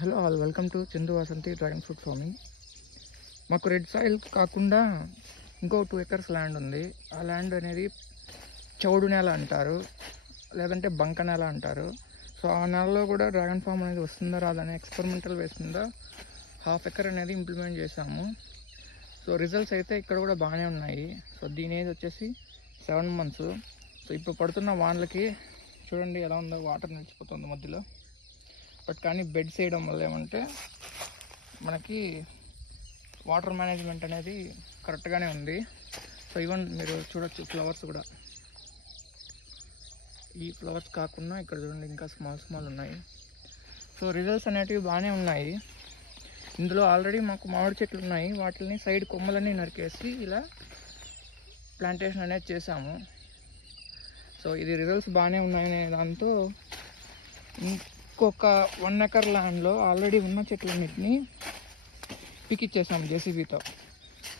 Hello all, welcome to Chandu Vasanthi dragon fruit farming. మాకు red soil కాకుండా ఇంకో 2 ఎకర్స్ ల్యాండ్ ఉంది. ఆ ల్యాండ్ అనేది చౌడు నేల అంటారు, లేదంటే బంక నేల అంటారు. సో ఆ నెలలో కూడా డ్రాగన్ ఫామ్ అనేది వస్తుందా రాదని ఎక్స్పెరిమెంటల్ వేస్తుందా 1/2 ఎకర్ అనేది ఇంప్లిమెంట్ చేశాము. సో రిజల్ట్స్ అయితే ఇక్కడ కూడా బాగానే ఉన్నాయి. సో దీని ఏజ్ వచ్చేసి 7 months. సో ఇప్పుడు పడుతున్న వానలకి చూడండి ఎలా ఉందో, వాటర్ నిలిచిపోతుంది మధ్యలో. బట్ కానీ బెడ్స్ వేయడం వల్ల ఏమంటే మనకి వాటర్ మేనేజ్మెంట్ అనేది కరెక్ట్గానే ఉంది. సో ఈవెన్ మీరు చూడొచ్చు, ఫ్లవర్స్ కూడా ఈ ఫ్లవర్స్ కాకుండా ఇక్కడ చూడండి ఇంకా స్మాల్ ఉన్నాయి. సో రిజల్ట్స్ అనేటివి బాగానే ఉన్నాయి. ఇందులో ఆల్రెడీ మాకు మామిడి చెట్లు ఉన్నాయి, వాటిని సైడ్ కొమ్మలన్నీ నరికేసి ఇలా ప్లాంటేషన్ అనేది చేసాము. సో ఇది రిజల్ట్స్ బాగానే ఉన్నాయనే దాంతో ఇంకొక 1 ఎకర్ ల్యాండ్లో ఆల్రెడీ ఉన్న చెట్లన్నింటినీ పికిచ్చేసాం జేసీబీతో.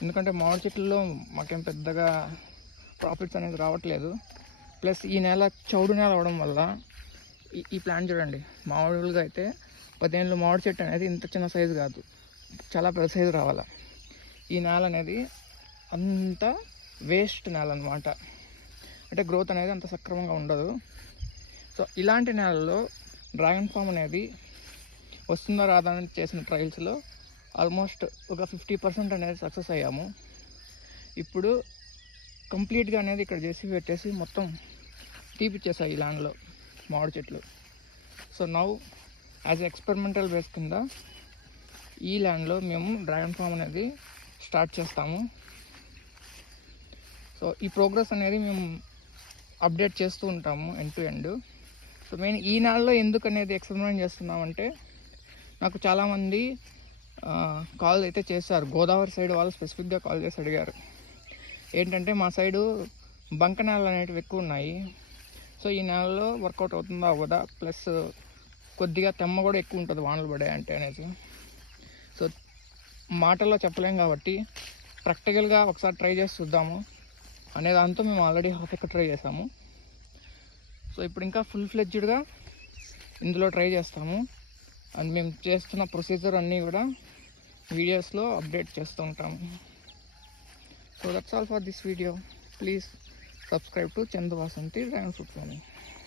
ఎందుకంటే మామిడి చెట్లలో మాకేం పెద్దగా ప్రాఫిట్స్ అనేది రావట్లేదు. ప్లస్ ఈ నేల చౌడు నేల అవ్వడం వల్ల ఈ ప్లాంట్ చూడండి, మామిడిగా అయితే 10 ఏళ్ళు మామిడి చెట్టు అనేది ఇంత చిన్న సైజు కాదు, చాలా పెద్ద సైజు రావాలి. ఈ నేల అనేది అంత వేస్ట్ నేల అనమాట, అంటే గ్రోత్ అనేది అంత సక్రమంగా ఉండదు. సో ఇలాంటి నేలలో డ్రాగన్ ఫామ్ అనేది వస్తుందా రాదా అని చేసిన ట్రయల్స్లో ఆల్మోస్ట్ ఒక 50% అనేది సక్సెస్ అయ్యాము. ఇప్పుడు కంప్లీట్గా అనేది ఇక్కడ జేసీబీ పెట్టేసి మొత్తం తీపిచ్చేసాయి ఈ ల్యాండ్లో మామిడి చెట్లు. So now as experimental base కింద ఈ ల్యాండ్లో మేము డ్రాగన్ ఫామ్ అనేది స్టార్ట్ చేస్తాము. సో ఈ ప్రోగ్రెస్ అనేది మేము అప్డేట్ చేస్తూ ఉంటాము end to end. So main ఈ నెలలో ఎందుకు అనేది ఎక్స్పెరిమెంట్ చేస్తున్నామంటే, నాకు చాలామంది కాల్ అయితే చేశారు, గోదావరి సైడ్ వాళ్ళు స్పెసిఫిక్గా కాల్ చేసి అడిగారు ఏంటంటే మా సైడు బంక నేలలు అనేటివి ఎక్కువ ఉన్నాయి, సో ఈ నెలలో వర్కౌట్ అవుతుందా అవ్వదా, ప్లస్ కొద్దిగా తెమ్మ కూడా ఎక్కువ ఉంటుంది వానలు పడే అంటే అనేది. సో మాటల్లో చెప్పలేం కాబట్టి ప్రాక్టికల్గా ఒకసారి ట్రై చేసి చూద్దాము అనే దాంతో మేము ఆల్రెడీ 1/2 ఎకర్ ట్రై చేసాము. సో ఇప్పుడు ఇంకా ఫుల్ ఫ్లెడ్జ్డ్గా ఇందులో ట్రై చేస్తాము. అండ్ మేము చేస్తున్న ప్రొసీజర్ అన్నీ కూడా వీడియోస్లో అప్డేట్ చేస్తూ ఉంటాము. So that's all for this video. Please subscribe to Chandu Vasanthi dragon fruit farming.